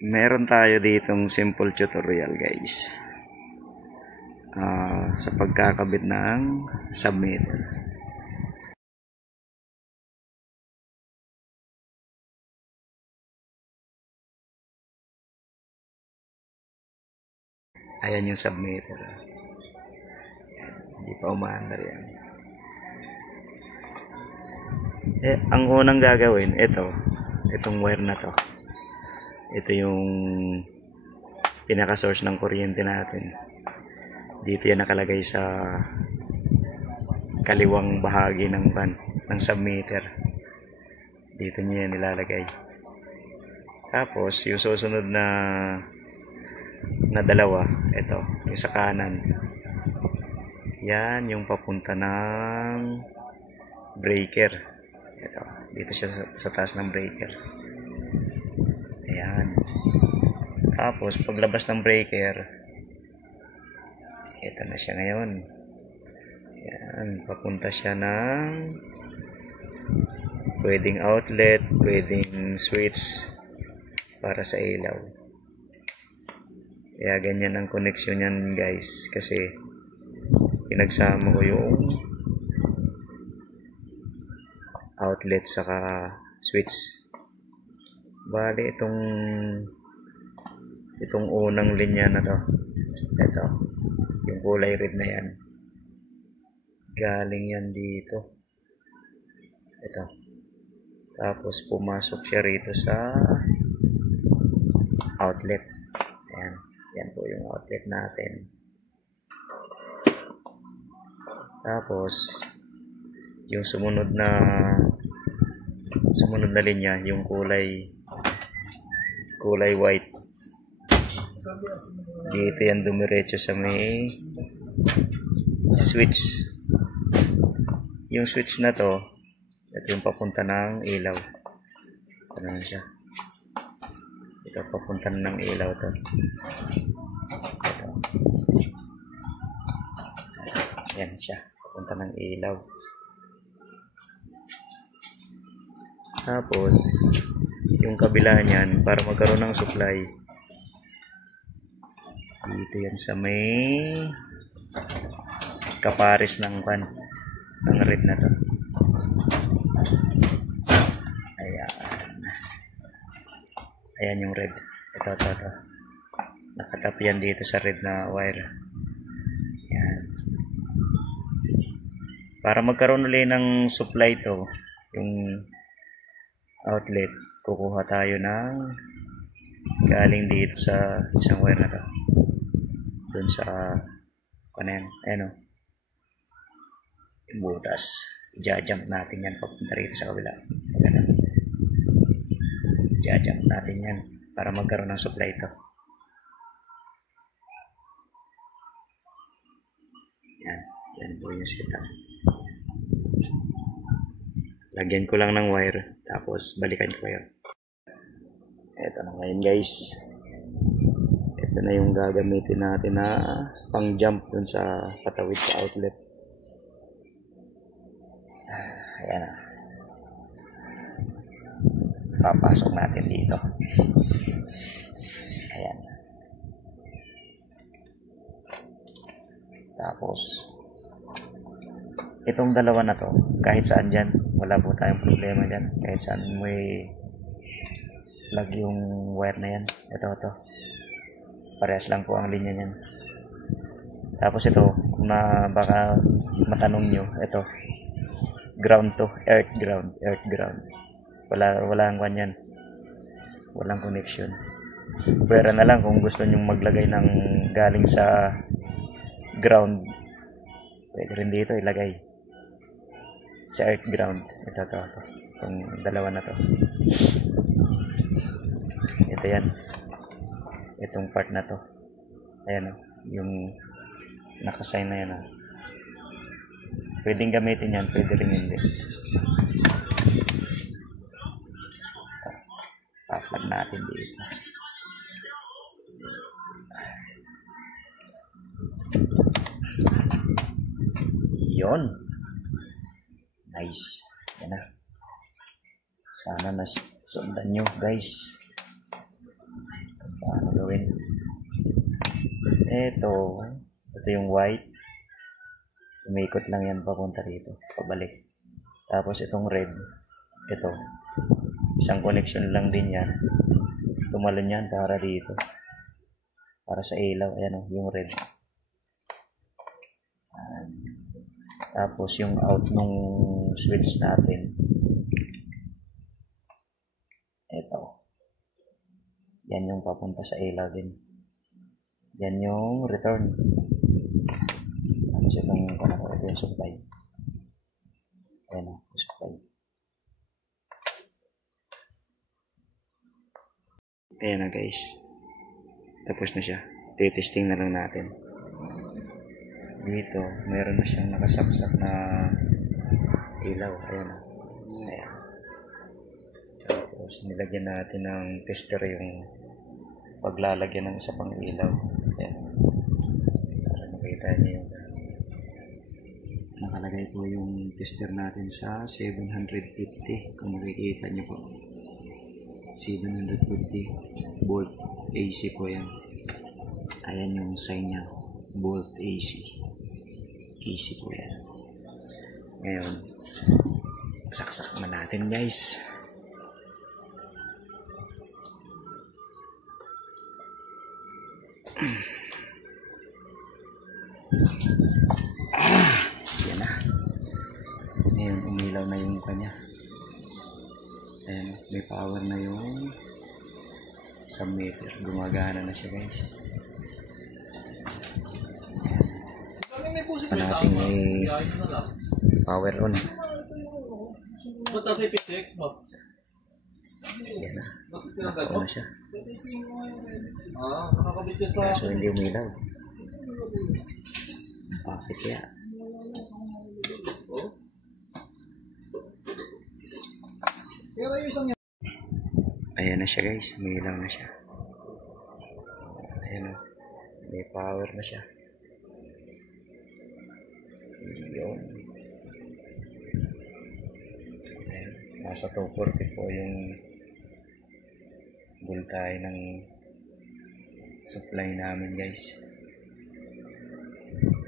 Meron tayo ditong simple tutorial guys, sa pagkakabit ng submeter. Ayan yung submeter. Ayan, hindi pa umaandar yan. Ang unang gagawin, itong wire na to. Ito yung pinaka-source ng kuryente natin. Dito yan nakalagay sa kaliwang bahagi ng submeter. Dito niya yan nilalagay. Tapos, yung susunod na dalawa, ito, yung sa kanan. Yan, yung papunta ng breaker. Ito, dito siya sa taas ng breaker. Ayan. Tapos, paglabas ng breaker, ito na siya ngayon. Ayan, papunta siya ng pwedeng outlet, pwedeng switch para sa ilaw. Kaya ganyan ang connection yan guys, kasi pinagsama ko yung outlet saka switch. Bali itong unang linya na to, ito yung kulay red na yan, galing yan dito, ito, tapos pumasok siya rito sa outlet. Ayan, yan po yung outlet natin. Tapos yung sumunod na linya, yung kulay white, dito yan dumiretso sa may switch. Yung switch na to, ito yung papunta ng ilaw. Ito naman siya, ito papunta ng ilaw to. Ito. Yan siya, papunta ng ilaw. Tapos yung kabila niyan, para magkaroon ng supply, dito yan sa may kapares ng red na to. Ayan yung red. Ito. Nakatap yan dito sa red na wire. Ayan. Para magkaroon ulit ng supply to, yung outlet, kukuha tayo ng galing dito sa isang wire na to. Dun sa ayan o, butas. I-jump natin yan papunta rito sa kabila. I-jump natin yan para magkaroon ng supply ito. Yan po yung setup. Lagyan ko lang ng wire, tapos balikan ko yun. Ito na ngayon guys. Ito na yung gagamitin natin na pang jump dun sa patawid sa outlet. Ayan na. Papasok natin dito. Ayan. Tapos itong dalawa na to, kahit saan dyan, wala po tayong problema dyan. Kahit saan may plug yung wire na yan. Ito. Parehas lang po ang linya nyan. Tapos ito, kung baka matanong nyo, ito, ground to, earth ground. Walang kanyan. Walang connection. Pwera na lang kung gusto nyong maglagay ng galing sa ground. Pwede rin dito ilagay sa earth ground. Ito. Itong dalawa na to. Ito yan. Itong part na to. Ayan o. Yung nakasign na yan o. Pwedeng gamitin yan. Pwede rin hindi. Pa-plug natin dito. Yon. Nice. Yan na. Sana nasundan nyo guys. Ito yung white. Umikot lang yan papunta dito, pabalik. Tapos itong red, ito. Isang connection lang din yan. Tumalon yan para dito. Para sa ilaw, ayan o, yung red. Tapos yung out nung switch natin, ito. Yan yung papunta sa ilaw din. Yan yung return. Tapos itong ito yung supply. Ayan o, supply. Ayan na guys. Tapos na siya. Testing na lang natin. Dito, meron na siyang nakasaksak na ilaw. Ayan o. Ayan. Tapos nilagyan natin ng tester yung paglalagyan ng isa pang ilaw. Ayan. Para makita niyo yung nakalagay po yung tester natin sa 750. Kung makikita niyo po. 750 volt AC po yan. Ayan yung sign niya. Volt AC. AC po yan. Ngayon, saksak na natin guys. Yan na. Ngayon, umilaw na yung kanya. Ayan, may power na yung submeter. Gumagana na siya guys. Panating may power on. Ayan na. Naka-on na siya. So hindi umilaw. Bakit kaya? Ayan na siya guys. Umilaw na siya. Ayan o. May power na siya. Yun. Ayan. Nasa 240 po yung voltahe ng supply namin guys.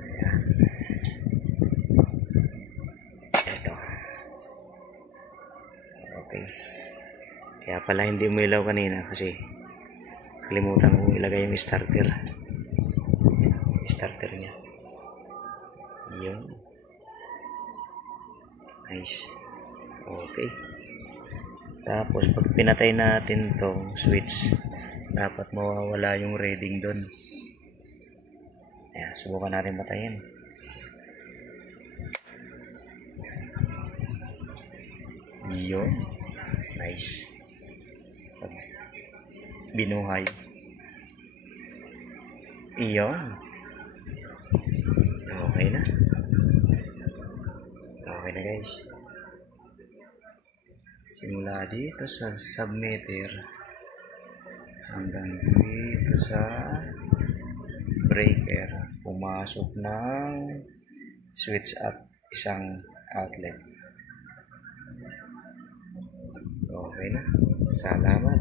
Ayan. Ito. Okay. Kaya pala hindi umilaw kanina kasi kalimutan ko ilagay yung starter. Starter niya. Yun. Nice. Okay. Tapos pag pinatay natin tong switch, dapat mawawala yung reading doon. Ayan, subukan natin patayin. Yun. Nice. Pag binuhay. Iyon. Okay na. Okay na guys. Simula dito sa submeter hanggang dito sa breaker, pumasok ng switch at isang outlet. Okay na. Salamat.